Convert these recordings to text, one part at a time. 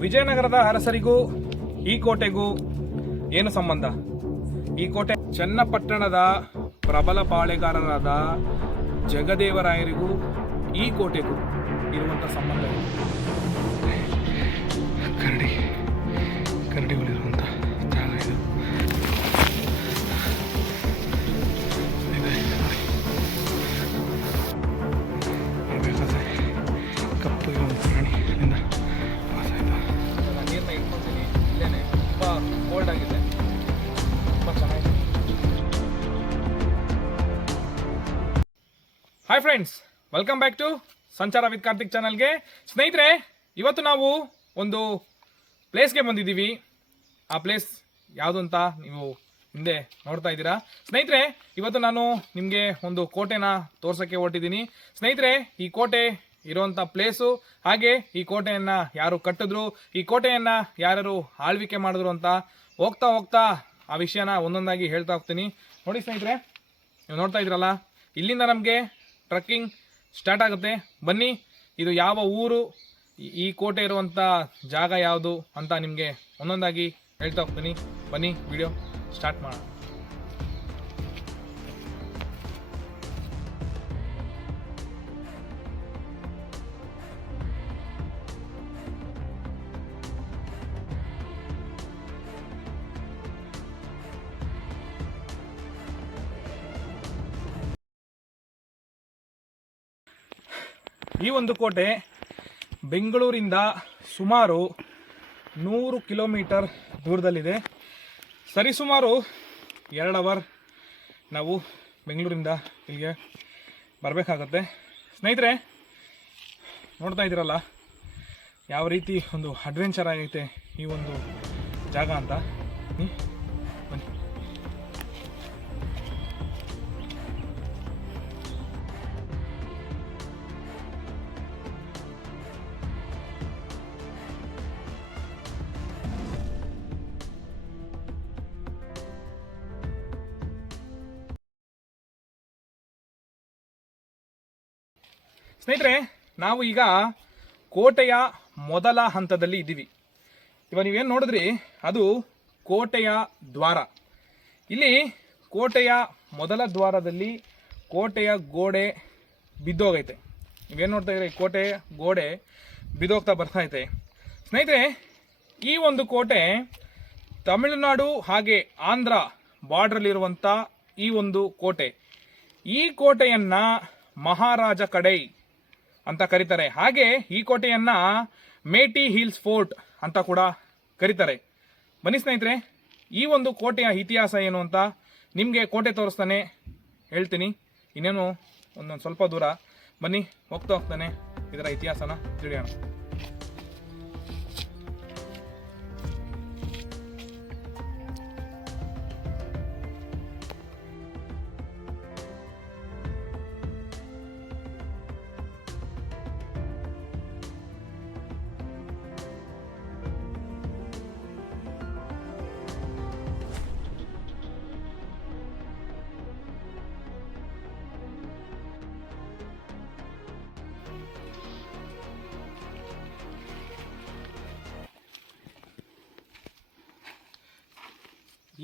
ವಿಜಯನಗರದ ಅರಸರಿಗೂ ಈ ಕೋಟೆಗೂ ಏನು ಸಂಬಂಧ? ಈ ಕೋಟೆ ಚನ್ನಪಟ್ಟಣದ ಪ್ರಬಲ ಪಾಳೆಗಾರರಾದ ಜಗದೇವರಾಯರಿಗೂ ಈ ಕೋಟೆಗೂ ಇರುವಂಥ ಸಂಬಂಧ ಇದೆ ಕರಡಿ hi friends welcome back to Sanchara with Karthik ಚಾನಲ್ಗೆ ಸ್ನೇಹಿತರೆ, ಇವತ್ತು ನಾವು ಒಂದು ಪ್ಲೇಸ್ಗೆ ಬಂದಿದ್ದೀವಿ. ಆ ಪ್ಲೇಸ್ ಯಾವುದು ಅಂತ ನೀವು ಹಿಂದೆ ನೋಡ್ತಾ ಇದ್ದೀರಾ. ಸ್ನೇಹಿತರೆ, ಇವತ್ತು ನಾನು ನಿಮಗೆ ಒಂದು ಕೋಟೆನ ತೋರ್ಸೋಕ್ಕೆ ಹೊರಟಿದ್ದೀನಿ. ಸ್ನೇಹಿತರೆ, ಈ ಕೋಟೆ ಇರುವಂಥ ಪ್ಲೇಸು ಹಾಗೆ ಈ ಕೋಟೆಯನ್ನು ಯಾರು ಕಟ್ಟಿದ್ರು, ಈ ಕೋಟೆಯನ್ನು ಯಾರು ಆಳ್ವಿಕೆ ಮಾಡಿದ್ರು ಅಂತ ಹೋಗ್ತಾ ಹೋಗ್ತಾ ಆ ವಿಷಯನ ಒಂದೊಂದಾಗಿ ಹೇಳ್ತಾ ಹೋಗ್ತೀನಿ. ನೋಡಿ ಸ್ನೇಹಿತರೆ, ನೀವು ನೋಡ್ತಾ ಇದ್ರಲ್ಲ ಇಲ್ಲಿಂದ ನಮಗೆ ಟ್ರಕ್ಕಿಂಗ್ ಸ್ಟಾರ್ಟ್ ಆಗುತ್ತೆ. ಬನ್ನಿ, ಇದು ಯಾವ ಊರು, ಈ- ಕೋಟೆ ಇರುವಂಥ ಜಾಗ ಯಾವುದು ಅಂತ ನಿಮಗೆ ಒಂದೊಂದಾಗಿ ಹೇಳ್ತಾ ಹೋಗ್ತೀನಿ. ಬನ್ನಿ ವಿಡಿಯೋ ಸ್ಟಾರ್ಟ್ ಮಾಡೋಣ. ಈ ಒಂದು ಕೋಟೆ ಬೆಂಗಳೂರಿಂದ ಸುಮಾರು ನೂರು ಕಿಲೋಮೀಟರ್ ದೂರದಲ್ಲಿದೆ. ಸರಿಸುಮಾರು ಎರಡು ಅವರ್ ನಾವು ಬೆಂಗಳೂರಿಂದ ಇಲ್ಲಿಗೆ ಬರಬೇಕಾಗತ್ತೆ. ಸ್ನೇಹಿತರೆ, ನೋಡ್ತಾ ಇದ್ದೀರಲ್ಲ, ಯಾವ ರೀತಿ ಒಂದು ಅಡ್ವೆಂಚರ್ ಆಗೈತೆ ಈ ಒಂದು ಜಾಗ ಅಂತ? ಸ್ನೇಹಿತರೆ, ನಾವು ಈಗ ಕೋಟೆಯ ಮೊದಲ ಹಂತದಲ್ಲಿ ಇದ್ದೀವಿ. ಇವಾಗ ನೀವೇನು ನೋಡಿದ್ರಿ, ಅದು ಕೋಟೆಯ ದ್ವಾರ. ಇಲ್ಲಿ ಕೋಟೆಯ ಮೊದಲ ದ್ವಾರದಲ್ಲಿ ಕೋಟೆಯ ಗೋಡೆ ಬಿದ್ದೋಗೈತೆ. ನೀವೇನು ನೋಡ್ತಾ ಇದ್ದೀರಿ, ಕೋಟೆ ಗೋಡೆ ಬಿದ್ದೋಗ್ತಾ ಬರ್ತಾ ಐತೆ ಸ್ನೇಹಿತರೆ, ಈ ಒಂದು ಕೋಟೆ ತಮಿಳುನಾಡು ಹಾಗೆ ಆಂಧ್ರ ಬಾರ್ಡ್ರಲ್ಲಿರುವಂಥ ಈ ಒಂದು ಕೋಟೆ. ಈ ಕೋಟೆಯನ್ನು ಮಹಾರಾಜ ಕಡೈ ಅಂತ ಕರೀತಾರೆ. ಹಾಗೆ ಈ ಕೋಟೆಯನ್ನ ಮೇಟಿ ಹಿಲ್ಸ್ ಫೋರ್ಟ್ ಅಂತ ಕೂಡ ಕರೀತಾರೆ. ಬನ್ನಿ ಸ್ನೇಹಿತರೆ, ಈ ಒಂದು ಕೋಟೆಯ ಇತಿಹಾಸ ಏನು ಅಂತ ನಿಮಗೆ ಕೋಟೆ ತೋರಿಸ್ತಾನೆ ಹೇಳ್ತೀನಿ. ಇನ್ನೇನು ಒಂದೊಂದು ಸ್ವಲ್ಪ ದೂರ. ಬನ್ನಿ, ಹೋಗ್ತಾ ಹೋಗ್ತಾನೆ ಇದರ ಇತಿಹಾಸನ ತಿಳಿಯೋಣ.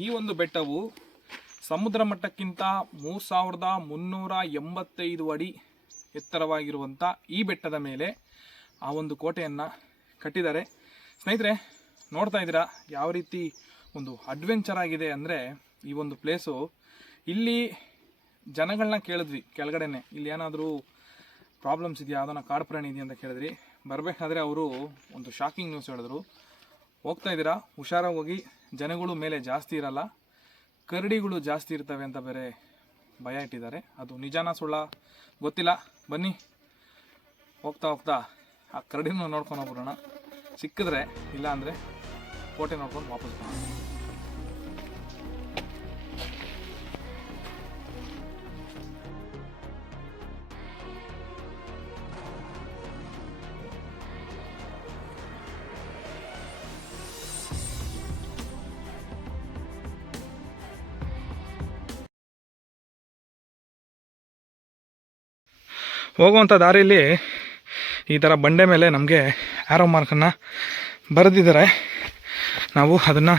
ಈ ಒಂದು ಬೆಟ್ಟವು ಸಮುದ್ರ ಮಟ್ಟಕ್ಕಿಂತ ಮೂರು ಸಾವಿರದ ಮುನ್ನೂರ ಎಂಬತ್ತೈದು ಅಡಿ ಎತ್ತರವಾಗಿರುವಂಥ ಈ ಬೆಟ್ಟದ ಮೇಲೆ ಆ ಒಂದು ಕೋಟೆಯನ್ನು ಕಟ್ಟಿದ್ದಾರೆ. ಸ್ನೇಹಿತರೆ, ನೋಡ್ತಾ ಇದ್ದೀರಾ ಯಾವ ರೀತಿ ಒಂದು ಅಡ್ವೆಂಚರ್ ಆಗಿದೆ ಅಂದರೆ ಈ ಒಂದು ಪ್ಲೇಸು ಇಲ್ಲಿ ಜನಗಳನ್ನ ಕೇಳಿದ್ವಿ ಕೆಳಗಡೆನೆ. ಇಲ್ಲಿ ಏನಾದರೂ ಪ್ರಾಬ್ಲಮ್ಸ್ ಇದೆಯಾ? ಅದನ್ನು ಕಾಡು ಪ್ರಾಣಿ ಇದೆಯಾ ಅಂತ ಕೇಳಿದ್ರಿ ಬರಬೇಕಾದ್ರೆ ಅವರು ಒಂದು ಶಾಕಿಂಗ್ ನ್ಯೂಸ್ ಹೇಳಿದ್ರು. ಹೋಗ್ತಾ ಇದ್ದೀರಾ? ಹುಷಾರಾಗಿ ಹೋಗಿ ಜನಗಳು ಮೇಲೆ ಜಾಸ್ತಿ ಇರಲ್ಲ. ಕರಡಿಗಳು ಜಾಸ್ತಿ ಇರ್ತವೆ ಅಂತ ಬೇರೆ ಭಯ ಇಟ್ಟಿದ್ದಾರೆ. ಅದು ನಿಜಾನ ಸುಳ್ಳ? ಗೊತ್ತಿಲ್ಲ. ಬನ್ನಿ. ಹೋಗ್ತಾ ಹೋಗ್ತಾ ಆ ಕರಡಿನ ನೋಡ್ಕೊಂಡು ಹೋಗ್ಬಿಡೋಣ. ಸಿಕ್ಕಿದ್ರೆ ಇಲ್ಲ ಅಂದರೆ ಕೋಟೆ ನೋಡ್ಕೊಂಡು ವಾಪಸ್ ಬರೋಣ. ಹೋಗುವಂಥ ದಾರಿಯಲ್ಲಿ ಈ ಥರ ಬಂಡೆ ಮೇಲೆ ನಮಗೆ ಆ್ಯರೋ ಮಾರ್ಕನ್ನು ಬರೆದಿದ್ದಾರೆ. ನಾವು ಅದನ್ನು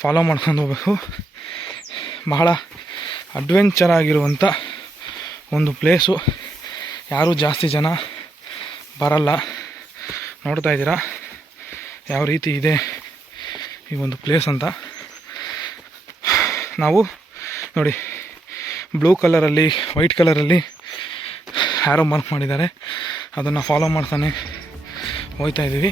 ಫಾಲೋ ಮಾಡ್ಕೊಂಡು ಹೋಗಬೇಕು. ಬಹಳ ಅಡ್ವೆಂಚರ್ ಆಗಿರುವಂಥ ಒಂದು ಪ್ಲೇಸು ಯಾರೂ ಜಾಸ್ತಿ ಜನ ಬರಲ್ಲ. ನೋಡ್ತಾ ಇದ್ದೀರಾ? ಯಾವ ರೀತಿ ಇದೆ ಈ ಒಂದು ಪ್ಲೇಸ್ ಅಂತ. ನಾವು ನೋಡಿ ಬ್ಲೂ ಕಲರಲ್ಲಿ ವೈಟ್ ಕಲರಲ್ಲಿ ಹ್ಯಾರೋ ಮಾರ್ಕ್ ಮಾಡಿದ್ದಾರೆ ಅದನ್ನು ಫಾಲೋ ಮಾಡ್ತಾನೆ ಹೋಗ್ತಾ ಇದ್ದೀವಿ.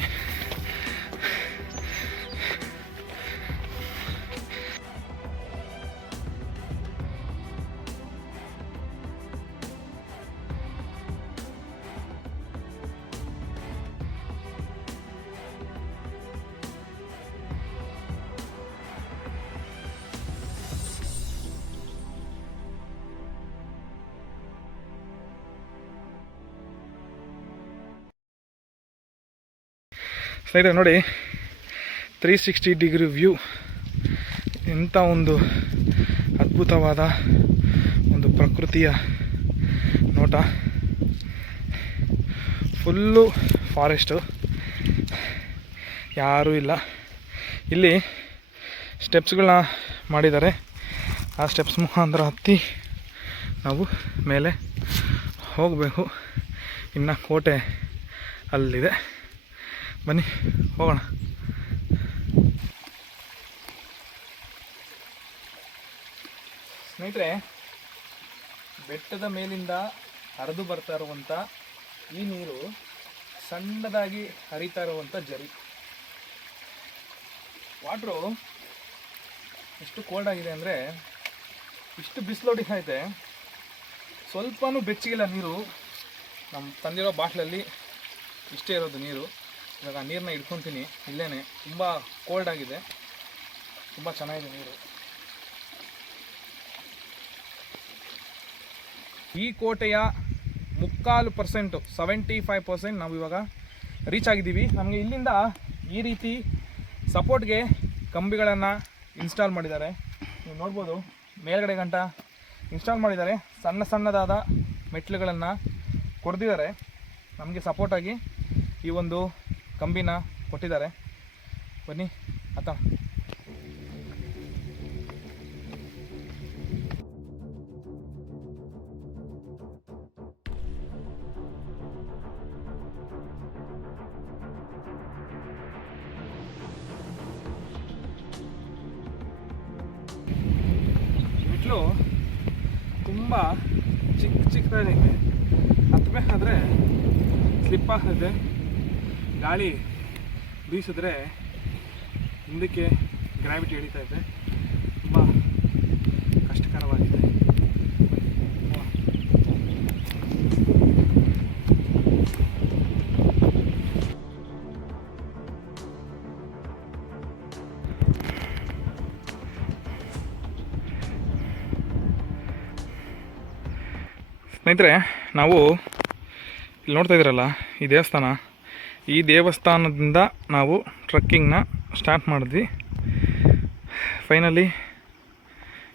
ಸ್ನೇಹಿತರೆ, ನೋಡಿ ತ್ರೀ ಸಿಕ್ಸ್ಟಿ ಡಿಗ್ರಿ ವ್ಯೂ ಎಂಥ ಒಂದು ಅದ್ಭುತವಾದ ಒಂದು ಪ್ರಕೃತಿಯ ನೋಟ. ಫುಲ್ಲು ಫಾರೆಸ್ಟು ಯಾರೂ ಇಲ್ಲ. ಇಲ್ಲಿ ಸ್ಟೆಪ್ಸ್ಗಳನ್ನ ಮಾಡಿದ್ದಾರೆ. ಆ ಸ್ಟೆಪ್ಸ್ ಮುಖಾಂತರ ಹತ್ತಿ ನಾವು ಮೇಲೆ ಹೋಗಬೇಕು. ಇನ್ನು ಕೋಟೆ ಅಲ್ಲಿದೆ ಬನ್ನಿ, ಹೋಗೋಣ. ಸ್ನೇಹಿತರೆ, ಬೆಟ್ಟದ ಮೇಲಿಂದ ಹರಿದು ಬರ್ತಾ ಇರುವಂಥ ಈ ನೀರು ಸಣ್ಣದಾಗಿ ಹರಿತಾ ಇರುವಂಥ ಜರಿ. ವಾಟ್ರು ಎಷ್ಟು ಕೋಲ್ಡ್ ಆಗಿದೆ ಅಂದರೆ ಇಷ್ಟು ಬಿಸಿಲು ಐತೆ ಸ್ವಲ್ಪನೂ ಬೆಚ್ಚಗಿಲ್ಲ ನೀರು. ನಮ್ಮ ತಂದಿರೋ ಬಾಟ್ಲಲ್ಲಿ ಇಷ್ಟೇ ಇರೋದು ನೀರು. ಇವಾಗ ನೀರನ್ನ ಹಿಡ್ಕೊತೀನಿ ಇಲ್ಲೇ ತುಂಬ ಕೋಲ್ಡ್ ಆಗಿದೆ. ತುಂಬ ಚೆನ್ನಾಗಿದೆ ನೀರು. ಈ ಕೋಟೆಯ ಮುಕ್ಕಾಲು ಪರ್ಸೆಂಟು ಸೆವೆಂಟಿ ಫೈವ್ ಪರ್ಸೆಂಟ್ ನಾವು ಇವಾಗ ರೀಚ್ ಆಗಿದ್ದೀವಿ. ನಮಗೆ ಇಲ್ಲಿಂದ ಈ ರೀತಿ ಸಪೋರ್ಟ್ಗೆ ಕಂಬಿಗಳನ್ನು ಇನ್ಸ್ಟಾಲ್ ಮಾಡಿದ್ದಾರೆ. ನೀವು ನೋಡ್ಬೋದು, ಮೇಲ್ಗಡೆ ಗಂಟ ಇನ್ಸ್ಟಾಲ್ ಮಾಡಿದ್ದಾರೆ. ಸಣ್ಣ ಸಣ್ಣದಾದ ಮೆಟ್ಲುಗಳನ್ನು ಕೊಡ್ದಿದ್ದಾರೆ. ನಮಗೆ ಸಪೋರ್ಟಾಗಿ ಈ ಒಂದು ಕಂಬಿನ ಕೊಟ್ಟಿದ್ದಾರೆ. ಬನ್ನಿ ಅತ ತುಂಬ ಚಿಕ್ಕ ಚಿಕ್ಕದಾಗಿದೆ ಹತ್ತಬೇಕಾದ್ರೆ ಸ್ಲಿಪ್ ಆಗ್ತದೆ. ಗಾಳಿ ಬೀಸಿದ್ರೆ ಹಿಂದಕ್ಕೆ ಗ್ರಾವಿಟಿ ಎಳಿತಾ ಇದೆ. ತುಂಬ ಕಷ್ಟಕರವಾಗಿದೆ. ಸ್ನೇಹಿತರೆ, ನಾವು ಇಲ್ಲಿ ನೋಡ್ತಾ ಇದ್ದೀರಲ್ಲ, ಈ ದೇವಸ್ಥಾನ. ಈ ದೇವಸ್ಥಾನದಿಂದ ನಾವು ಟ್ರಕ್ಕಿಂಗ್ನ ಸ್ಟಾರ್ಟ್ ಮಾಡಿದ್ವಿ. ಫೈನಲಿ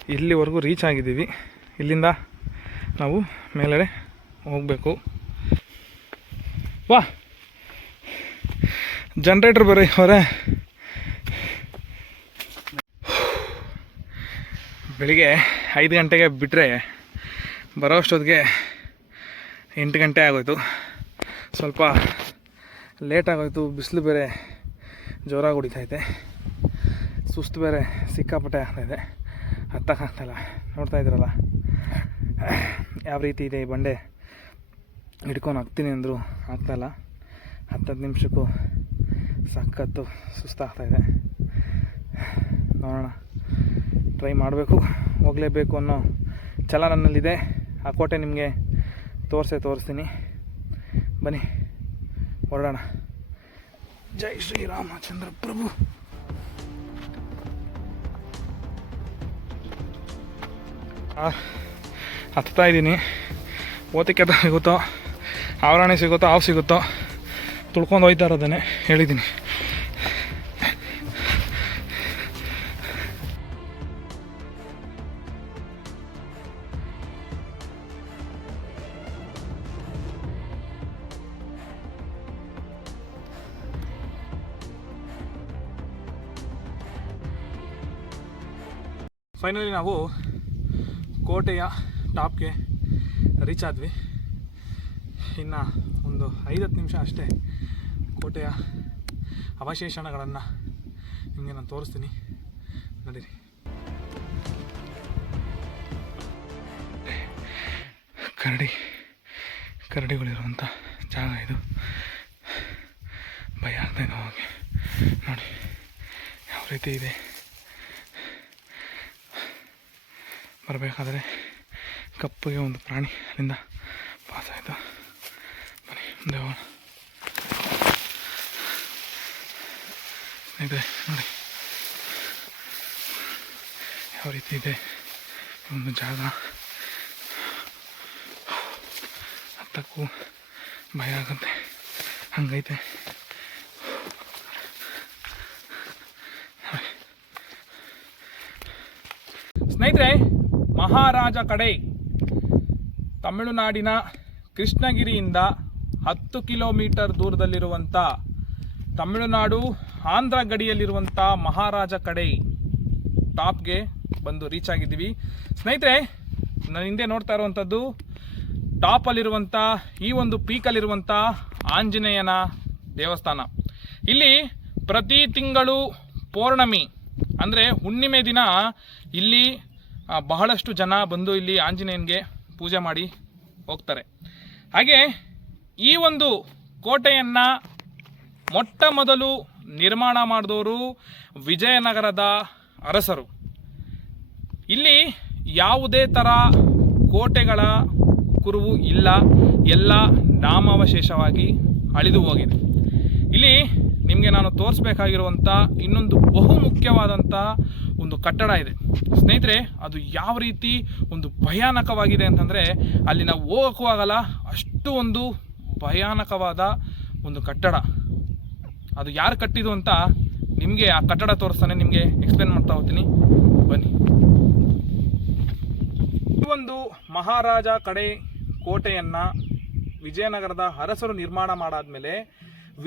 ಇಲ್ಲಿವರೆಗೂ ರೀಚ್ ಆಗಿದ್ದೀವಿ. ಇಲ್ಲಿಂದ ನಾವು ಮೇಲಡೆ ಹೋಗಬೇಕು. ವಾ ಜನ್ರೇಟ್ರ್ ಬರೀ ಅವರೇ. ಬೆಳಿಗ್ಗೆ ಐದು ಗಂಟೆಗೆ ಬಿಟ್ಟರೆ ಬರೋ ಅಷ್ಟೊತ್ತಿಗೆ ಎಂಟು ಗಂಟೆ ಆಗೋಯ್ತು. ಸ್ವಲ್ಪ ಲೇಟ್ ಆಗೋಯ್ತು ಬಿಸಿಲು ಬೇರೆ, ಜೋರಾಗಿ ಹೊಡಿತೈತೆ ಸುಸ್ತು ಬೇರೆ, ಸಿಕ್ಕಾಪಟ್ಟೆ ಆಗ್ತಾಯಿದೆ. ಹತ್ತಕ್ಕಾಗ್ತಾಯಿಲ್ಲ ನೋಡ್ತಾ ಇದ್ದೀರಲ್ಲ? ಯಾವ ರೀತಿ ಇದೆ ಈ ಬಂಡೆ? ಹಿಡ್ಕೊಂಡು ಹಾಕ್ತೀನಿ ಅಂದರು ಆಗ್ತಾಯಿಲ್ಲ. ಹತ್ತತ್ತು ನಿಮಿಷಕ್ಕೂ ಸಖತ್ತು ಸುಸ್ತಾಗ್ತಾಯಿದೆ ನೋಡೋಣ. ಟ್ರೈ ಮಾಡಬೇಕು, ಹೋಗಲೇಬೇಕು ಅನ್ನೋ ಛಲ ನನ್ನಲ್ಲಿದೆ. ಆ ಕೋಟೆ ನಿಮಗೆ ತೋರಿಸೇ ತೋರಿಸ್ತೀನಿ. ಬನ್ನಿ. ಹೊರಡೋಣ ಜೈ ಶ್ರೀರಾಮಚಂದ್ರ ಪ್ರಭು. ಆ, ಹತ್ತಾ ಇದ್ದೀನಿ. ಓತಿಕೆ ಸಿಗುತ್ತೋ ಆವರಣೆ ಸಿಗುತ್ತೋ ಹಾವು ಸಿಗುತ್ತೋ ತುಳ್ಕೊಂಡು ಹೋಯ್ತಾ ಇರೋದನ್ನೇ ಹೇಳಿದ್ದೀನಿ. ಫೈನಲಿ ನಾವು ಕೋಟೆಯ ಟಾಪ್ಗೆ ರೀಚ್ ಆದ್ವಿ. ಇನ್ನು ಒಂದು ಐದತ್ತು ನಿಮಿಷ ಅಷ್ಟೇ ಕೋಟೆಯ ಅವಶೇಷಣಗಳನ್ನು ನಿಮಗೆ ನಾನು ತೋರಿಸ್ತೀನಿ. ನಡೀರಿ. ಕರಡಿ ಕರಡಿಗಳಿರುವಂಥ ಜಾಗ ಇದು. ಭಯ ಆಗ್ತಾಯಿದೆ ಹೋಗಿ ನೋಡಿ, ಯಾವ ರೀತಿ ಇದೆ. ಬರಬೇಕಾದ್ರೆ ಕಪ್ಪಗೆ ಒಂದು ಪ್ರಾಣಿ ಅಲ್ಲಿಂದ ಪಾಸ್ ಆಯಿತು. ಬನ್ನಿ, ಮುಂದೆ ಹೋಗೋಣ. ಇದೆ ನೋಡಿ. ಯಾವ ರೀತಿ ಇದೆ ಒಂದು ಜಾಗ. ಹತ್ತಕ್ಕೂ ಭಯ ಆಗುತ್ತೆ. ಹಂಗೈತೆ. ಸ್ನೇಹಿತರೆ ಮಹಾರಾಜ ಕಡೆ ತಮಿಳುನಾಡಿನ ಕೃಷ್ಣಗಿರಿಯಿಂದ ಹತ್ತು ಕಿಲೋಮೀಟರ್ ದೂರದಲ್ಲಿರುವಂಥ ತಮಿಳುನಾಡು ಆಂಧ್ರ ಗಡಿಯಲ್ಲಿರುವಂಥ ಮಹಾರಾಜ ಕಡೆ ಟಾಪ್ಗೆ ಬಂದು ರೀಚ್ ಆಗಿದ್ದೀವಿ. ಸ್ನೇಹಿತರೆ ನಾನು ಹಿಂದೆ ನೋಡ್ತಾ ಇರುವಂಥದ್ದು ಟಾಪಲ್ಲಿರುವಂಥ ಈ ಒಂದು ಪೀಕಲ್ಲಿರುವಂಥ ಆಂಜನೇಯನ ದೇವಸ್ಥಾನ. ಇಲ್ಲಿ ಪ್ರತಿ ತಿಂಗಳು ಪೌರ್ಣಮಿ, ಅಂದರೆ ಹುಣ್ಣಿಮೆ ದಿನ ಇಲ್ಲಿ ಬಹಳಷ್ಟು ಜನ ಬಂದು ಇಲ್ಲಿ ಆಂಜನೇಯನಿಗೆ ಪೂಜೆ ಮಾಡಿ ಹೋಗ್ತಾರೆ. ಹಾಗೆ ಈ ಒಂದು ಕೋಟೆಯನ್ನು ಮೊಟ್ಟ ಮೊದಲು ನಿರ್ಮಾಣ ಮಾಡಿದವರು ವಿಜಯನಗರದ ಅರಸರು. ಇಲ್ಲಿ ಯಾವುದೇ ಥರ ಕೋಟೆಗಳ ಕುರುವು ಇಲ್ಲ, ಎಲ್ಲ ನಾಮಾವಶೇಷವಾಗಿ ಅಳಿದು ಹೋಗಿದೆ. ಇಲ್ಲಿ ನಿಮಗೆ ನಾನು ತೋರಿಸ್ಬೇಕಾಗಿರುವಂಥ ಇನ್ನೊಂದು ಬಹು ಮುಖ್ಯವಾದಂಥ ಒಂದು ಕಟ್ಟಡ ಇದೆ. ಸ್ನೇಹಿತರೆ, ಅದು ಯಾವ ರೀತಿ ಒಂದು ಭಯಾನಕವಾಗಿದೆ ಅಂತಂದರೆ ಅಲ್ಲಿ ನಾವು ಹೋಗೋಕ್ಕೂ ಆಗಲ್ಲ, ಅಷ್ಟು ಒಂದು ಭಯಾನಕವಾದ ಒಂದು ಕಟ್ಟಡ. ಅದು ಯಾರು ಕಟ್ಟಿದ್ದು ಅಂತ ನಿಮಗೆ ಆ ಕಟ್ಟಡ ತೋರಿಸ್ತಾನೆ, ನಿಮಗೆ ಎಕ್ಸ್ಪ್ಲೇನ್ ಮಾಡ್ತಾ ಹೋಗ್ತೀನಿ. ಬನ್ನಿ. ಈ ಒಂದು ಮಹಾರಾಜ ಕಡೆ ಕೋಟೆಯನ್ನು ವಿಜಯನಗರದ ಅರಸರು ನಿರ್ಮಾಣ ಮಾಡಾದ್ಮೇಲೆ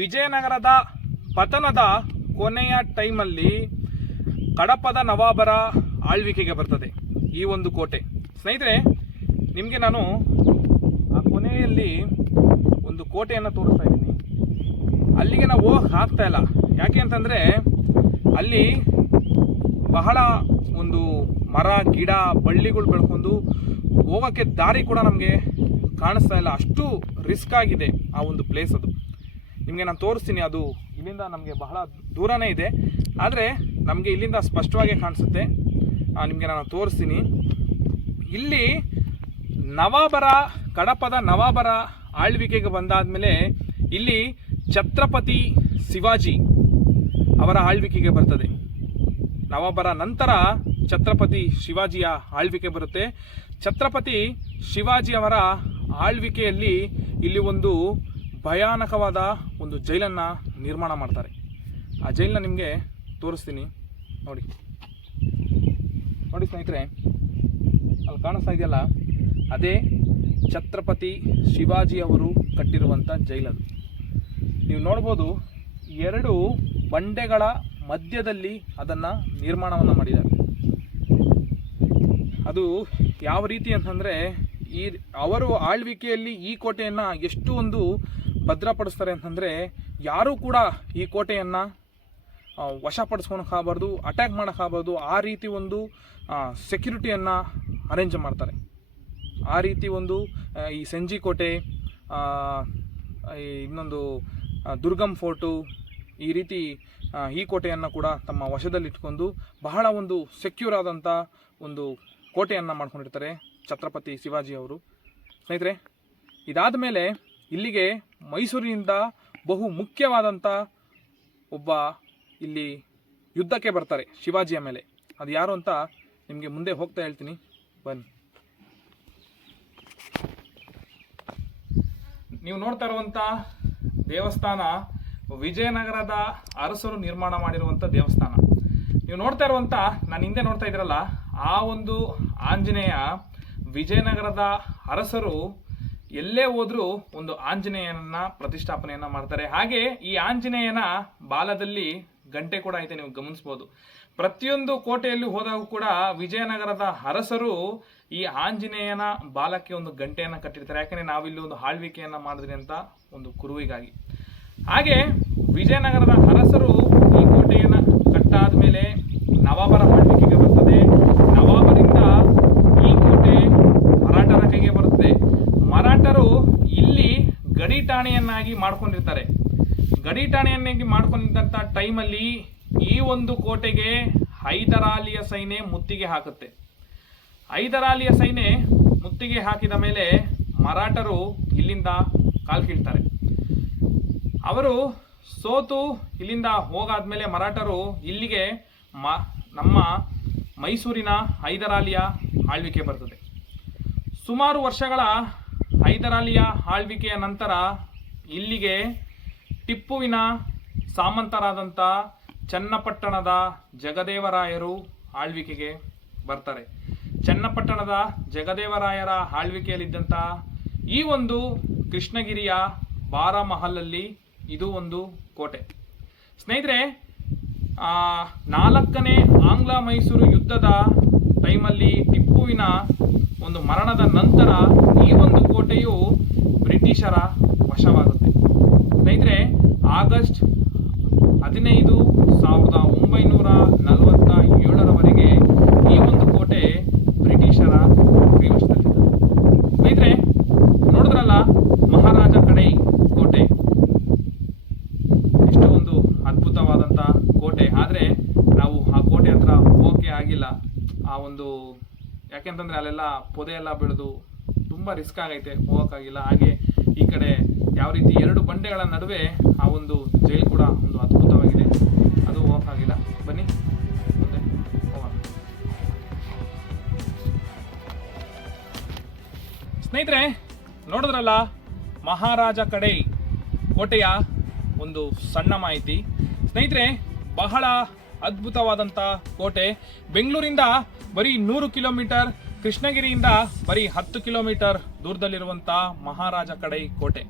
ವಿಜಯನಗರದ ಪತನದ ಕೊನೆಯ ಟೈಮಲ್ಲಿ ಕಡಪದ ನವಾಬರ ಆಳ್ವಿಕೆಗೆ ಬರ್ತದೆ ಈ ಒಂದು ಕೋಟೆ. ಸ್ನೇಹಿತರೆ, ನಿಮಗೆ ನಾನು ಆ ಕೊನೆಯಲ್ಲಿ ಒಂದು ಕೋಟೆಯನ್ನು ತೋರಿಸ್ತಾ ಇದ್ದೀನಿ. ಅಲ್ಲಿಗೆ ನಾವು ಹೋಗಕ್ಕೆ ಆಗ್ತಾ ಇಲ್ಲ. ಯಾಕೆ ಅಂತಂದರೆ, ಅಲ್ಲಿ ಬಹಳ ಒಂದು ಮರ, ಗಿಡ, ಬಳ್ಳಿಗಳು ಬೆಳ್ಕೊಂಡು ಹೋಗೋಕ್ಕೆ ದಾರಿ ಕೂಡ ನಮಗೆ ಕಾಣಿಸ್ತಾ ಇಲ್ಲ. ಅಷ್ಟು ರಿಸ್ಕ್ ಆಗಿದೆ ಆ ಒಂದು ಪ್ಲೇಸ್ ಅದು. ನಿಮಗೆ ನಾನು ತೋರಿಸ್ತೀನಿ ಅದು ಇಲ್ಲಿಂದ ನಮಗೆ ಬಹಳ ದೂರನೇ ಇದೆ. ಆದರೆ ನಮಗೆ ಇಲ್ಲಿಂದ ಸ್ಪಷ್ಟವಾಗಿ ಕಾಣಿಸುತ್ತೆ. ನಿಮಗೆ ನಾನು ತೋರಿಸ್ತೀನಿ. ಇಲ್ಲಿ ನವಾಬರ, ಕಡಪದ ನವಾಬರ ಆಳ್ವಿಕೆಗೆ ಬಂದಾದ್ಮೇಲೆ ಇಲ್ಲಿ ಛತ್ರಪತಿ ಶಿವಾಜಿ ಅವರ ಆಳ್ವಿಕೆಗೆ ಬರ್ತದೆ. ನವಾಬರ ನಂತರ ಛತ್ರಪತಿ ಶಿವಾಜಿಯ ಆಳ್ವಿಕೆ ಬರುತ್ತೆ. ಛತ್ರಪತಿ ಶಿವಾಜಿ ಅವರ ಆಳ್ವಿಕೆಯಲ್ಲಿ ಇಲ್ಲಿ ಒಂದು ಭಯಾನಕವಾದ ಒಂದು ಜೈಲನ್ನು ನಿರ್ಮಾಣ ಮಾಡ್ತಾರೆ. ಆ ಜೈಲನ್ನ ನಿಮಗೆ ತೋರಿಸ್ತೀನಿ. ನೋಡಿ. ನೋಡಿ ಸ್ನೇಹಿತರೆ, ಅಲ್ಲಿ ಕಾಣಿಸ್ತಾ ಇದೆಯಲ್ಲ, ಅದೇ ಛತ್ರಪತಿ ಶಿವಾಜಿ ಅವರು ಕಟ್ಟಿರುವಂಥ ಜೈಲದು ನೀವು ನೋಡ್ಬೋದು, ಎರಡು ಬಂಡೆಗಳ ಮಧ್ಯದಲ್ಲಿ ಅದನ್ನು ನಿರ್ಮಾಣವನ್ನು ಮಾಡಿದ್ದಾರೆ. ಅದು ಯಾವ ರೀತಿ ಅಂತಂದರೆ, ಈ ಅವರು ಆಳ್ವಿಕೆಯಲ್ಲಿ ಈ ಕೋಟೆಯನ್ನು ಎಷ್ಟು ಒಂದು ಭದ್ರಪಡಿಸ್ತಾರೆ ಅಂತಂದರೆ ಯಾರೂ ಕೂಡ ಈ ಕೋಟೆಯನ್ನು ವಶಪಡಿಸ್ಕೊಳಕ್ಕಾಗಬಾರ್ದು ಅಟ್ಯಾಕ್ ಮಾಡೋಕ್ಕಾಗಬಾರ್ದು ಆ ರೀತಿ ಒಂದು ಸೆಕ್ಯುರಿಟಿಯನ್ನು ಅರೇಂಜ್ ಮಾಡ್ತಾರೆ. ಆ ರೀತಿ ಒಂದು ಈ ಸಂಜಿ ಕೋಟೆ ಇನ್ನೊಂದು ದುರ್ಗಮ್ ದುರ್ಗಂ ಫೋರ್ಟು, ಈ ರೀತಿ ಈ ಕೋಟೆಯನ್ನು ಕೂಡ ತಮ್ಮ ವಶದಲ್ಲಿಟ್ಕೊಂಡು ಬಹಳ ಒಂದು ಸೆಕ್ಯೂರ್ ಆದಂಥ ಒಂದು ಕೋಟೆಯನ್ನು ಮಾಡ್ಕೊಂಡಿರ್ತಾರೆ ಛತ್ರಪತಿ ಶಿವಾಜಿ ಅವರು ಸ್ನೇಹಿತರೆ ಇದಾದ ಮೇಲೆ ಇಲ್ಲಿಗೆ ಮೈಸೂರಿನಿಂದ ಬಹು ಮುಖ್ಯವಾದಂಥ ಒಬ್ಬ ಇಲ್ಲಿ ಯುದ್ಧಕ್ಕೆ ಬರ್ತಾರೆ ಶಿವಾಜಿಯ ಮೇಲೆ. ಅದು ಯಾರು ಅಂತ ನಿಮಗೆ ಮುಂದೆ ಹೋಗ್ತಾ ಹೇಳ್ತೀನಿ. ಬನ್ನಿ. ನೀವು ನೋಡ್ತಾ ಇರುವಂಥ ದೇವಸ್ಥಾನ ವಿಜಯನಗರದ ಅರಸರು ನಿರ್ಮಾಣ ಮಾಡಿರುವಂಥ ದೇವಸ್ಥಾನ. ನೀವು ನೋಡ್ತಾ ಇರುವಂಥ ನಾನು ಹಿಂದೆ ನೋಡ್ತಾ ಇದ್ದೀರಲ್ಲ, ಆ ಒಂದು ಆಂಜನೇಯ ವಿಜಯನಗರದ ಅರಸರು ಎಲ್ಲೇ ಹೋದ್ರೂ ಒಂದು ಆಂಜನೇಯನನ್ನ ಪ್ರತಿಷ್ಠಾಪನೆಯನ್ನ ಮಾಡ್ತಾರೆ. ಹಾಗೆ ಈ ಆಂಜನೇಯನ ಬಾಲದಲ್ಲಿ ಗಂಟೆ ಕೂಡ ಐತೆ ನೀವು ಗಮನಿಸ್ಬೋದು. ಪ್ರತಿಯೊಂದು ಕೋಟೆಯಲ್ಲಿ ಹೋದಾಗ ಕೂಡ ವಿಜಯನಗರದ ಅರಸರು ಈ ಆಂಜನೇಯನ ಬಾಲಕ್ಕೆ ಒಂದು ಗಂಟೆಯನ್ನು ಕಟ್ಟಿರ್ತಾರೆ. ಯಾಕಂದ್ರೆ ನಾವಿಲ್ಲಿ ಒಂದು ಆಳ್ವಿಕೆಯನ್ನ ಮಾಡಿದ್ರಿ ಅಂತ ಒಂದು ಕುರುವಿಗಾಗಿ. ಹಾಗೆ ವಿಜಯನಗರದ ಅರಸರು ಈ ಕೋಟೆಯನ್ನು ಕಟ್ಟಾದ ಮೇಲೆ ನವಾಬರ ಆಳ್ವಿಕೆಗೆ ಬರ್ತದೆ ನವಾಬರಿಂದ ಈ ಕೋಟೆ ಮರಾಠರ ಕೈಗೆ ಬರುತ್ತೆ ಮರಾಠರು ಇಲ್ಲಿ ಗಡಿ ಠಾಣೆಯನ್ನಾಗಿ ಮಾಡ್ಕೊಂಡಿರ್ತಾರೆ. ಗಡಿ ಠಾಣೆಯನ್ನಾಗಿ ಮಾಡ್ಕೊಂಡಿದ್ದಂಥ ಟೈಮಲ್ಲಿ ಈ ಒಂದು ಕೋಟೆಗೆ ಹೈದರಾಲಿಯ ಸೈನ್ಯ ಮುತ್ತಿಗೆ ಹಾಕುತ್ತೆ. ಹೈದರಾಲಿಯ ಸೈನ್ಯ ಮುತ್ತಿಗೆ ಹಾಕಿದ ಮೇಲೆ ಮರಾಠರು ಇಲ್ಲಿಂದ ಕಾಲ್ಕೀಳ್ತಾರೆ ಅವರು ಸೋತು ಇಲ್ಲಿಂದ ಹೋಗಾದ್ಮೇಲೆ ಮರಾಠರು ಇಲ್ಲಿಗೆ ಮ, ನಮ್ಮ ಮೈಸೂರಿನ ಹೈದರಾಲಿಯ ಆಳ್ವಿಕೆ ಬರ್ತದೆ. ಸುಮಾರು ವರ್ಷಗಳ ಹೈದರಾಲಿಯ ಆಳ್ವಿಕೆಯ ನಂತರ ಇಲ್ಲಿಗೆ ಟಿಪ್ಪುವಿನ ಸಾಮಂತರಾದಂಥ ಚನ್ನಪಟ್ಟಣದ ಜಗದೇವರಾಯರು ಆಳ್ವಿಕೆಗೆ ಬರ್ತಾರೆ. ಚನ್ನಪಟ್ಟಣದ ಜಗದೇವರಾಯರ ಆಳ್ವಿಕೆಯಲ್ಲಿದ್ದಂಥ ಈ ಒಂದು ಕೃಷ್ಣಗಿರಿಯ ಬಾರಾಮಹಲಲ್ಲಿ ಇದು ಒಂದು ಕೋಟೆ. ಸ್ನೇಹಿತರೆ ನಾಲ್ಕನೇ ಆಂಗ್ಲ ಮೈಸೂರು ಯುದ್ಧದ ಟೈಮಲ್ಲಿ ಟಿಪ್ಪುವಿನ ಒಂದು ಮರಣದ ನಂತರ ಈ ಒಂದು ಕೋಟೆಯು ಬ್ರಿಟಿಷರ ವಶವಾಗುತ್ತೆ ಸ್ನೇಹಿತರೆ, ಆಗಸ್ಟ್ ಹದಿನೈದು ಸಾವಿರದ ಒಂಬೈನೂರ ನಲವತ್ತ ಏಳರವರೆಗೆ ಈ ಒಂದು ಕೋಟೆ ಬ್ರಿಟಿಷರ ಕೈವಶದಲ್ಲಿ ಸ್ನೇಹಿತರೆ, ನೋಡಿದ್ರಲ್ಲ, ಮಹಾರಾಜ ಕಡೆ ಕೋಟೆ? ಎಷ್ಟು ಒಂದು ಅದ್ಭುತವಾದಂಥ ಕೋಟೆ. ಆದರೆ ನಾವು ಆ ಕೋಟೆ ಹತ್ರ ಹೋಗೋಕೆ ಆಗಿಲ್ಲ. ಆ ಒಂದು, ಯಾಕೆಂತಂದ್ರೆ ಅಲ್ಲೆಲ್ಲ ಪೊದೆ ಎಲ್ಲ ಬೆಳೆದು ತುಂಬ ರಿಸ್ಕ್ ಆಗೈತೆ, ಹೋಗೋಕ್ಕಾಗಿಲ್ಲ. ಹಾಗೆ ಈ ಕಡೆ ಯಾವ ರೀತಿ ಎರಡು ಬಂಡೆಗಳ ನಡುವೆ ಆ ಒಂದು ಜೈಲು ಕೂಡ ಒಂದು ಅದ್ಭುತವಾಗಿದೆ. ಅದು ಹೋಗೋಕ್ಕಾಗಿಲ್ಲ ಬನ್ನಿ. ಮುಂದೆ ಸ್ನೇಹಿತರೆ, ನೋಡಿದ್ರಲ್ಲ, ಮಹಾರಾಜ ಕಡೆ ಕೋಟೆಯ ಒಂದು ಸಣ್ಣ ಮಾಹಿತಿ. ಸ್ನೇಹಿತರೆ, ಬಹಳ ಅದ್ಭುತವಾದಂಥ ಕೋಟೆ. ಬೆಂಗಳೂರಿಂದ ಬರೀ ನೂರು ಕಿಲೋಮೀಟರ್, ಕೃಷ್ಣಗಿರಿಯಿಂದ ಬರೀ ಹತ್ತು ಕಿಲೋಮೀಟರ್ ದೂರದಲ್ಲಿರುವಂಥ ಮಹಾರಾಜ ಕಡೈ ಕೋಟೆ.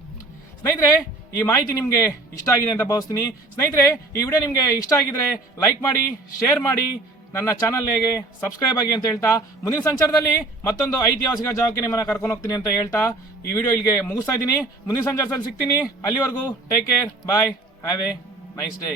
ಸ್ನೇಹಿತರೆ, ಈ ಮಾಹಿತಿ ನಿಮಗೆ ಇಷ್ಟ ಆಗಿದೆ ಅಂತ ಭಾವಿಸ್ತೀನಿ. ಸ್ನೇಹಿತರೆ, ಈ ವಿಡಿಯೋ ನಿಮಗೆ ಇಷ್ಟ ಆಗಿದ್ರೆ ಲೈಕ್ ಮಾಡಿ, ಶೇರ್ ಮಾಡಿ, ನನ್ನ ಚಾನಲ್ಗೆ ಸಬ್ಸ್ಕ್ರೈಬ್ ಆಗಿ ಅಂತ ಹೇಳ್ತಾ, ಮುಂದಿನ ಸಂಚಾರದಲ್ಲಿ ಮತ್ತೊಂದು ಐತಿಹಾಸಿಕ ಜಾಗಕ್ಕೆ ನಿಮ್ಮನ್ನ ಕರ್ಕೊಂಡು ಹೋಗ್ತೀನಿ ಅಂತ ಹೇಳ್ತಾ, ಈ ವಿಡಿಯೋ ಇಲ್ಲಿಗೆ ಮುಗಿಸ್ತಾ ಇದ್ದೀನಿ. ಮುಂದಿನ ಸಂಚಾರದಲ್ಲಿ ಸಿಗ್ತೀನಿ. ಅಲ್ಲಿವರೆಗೂ take care bye have a nice day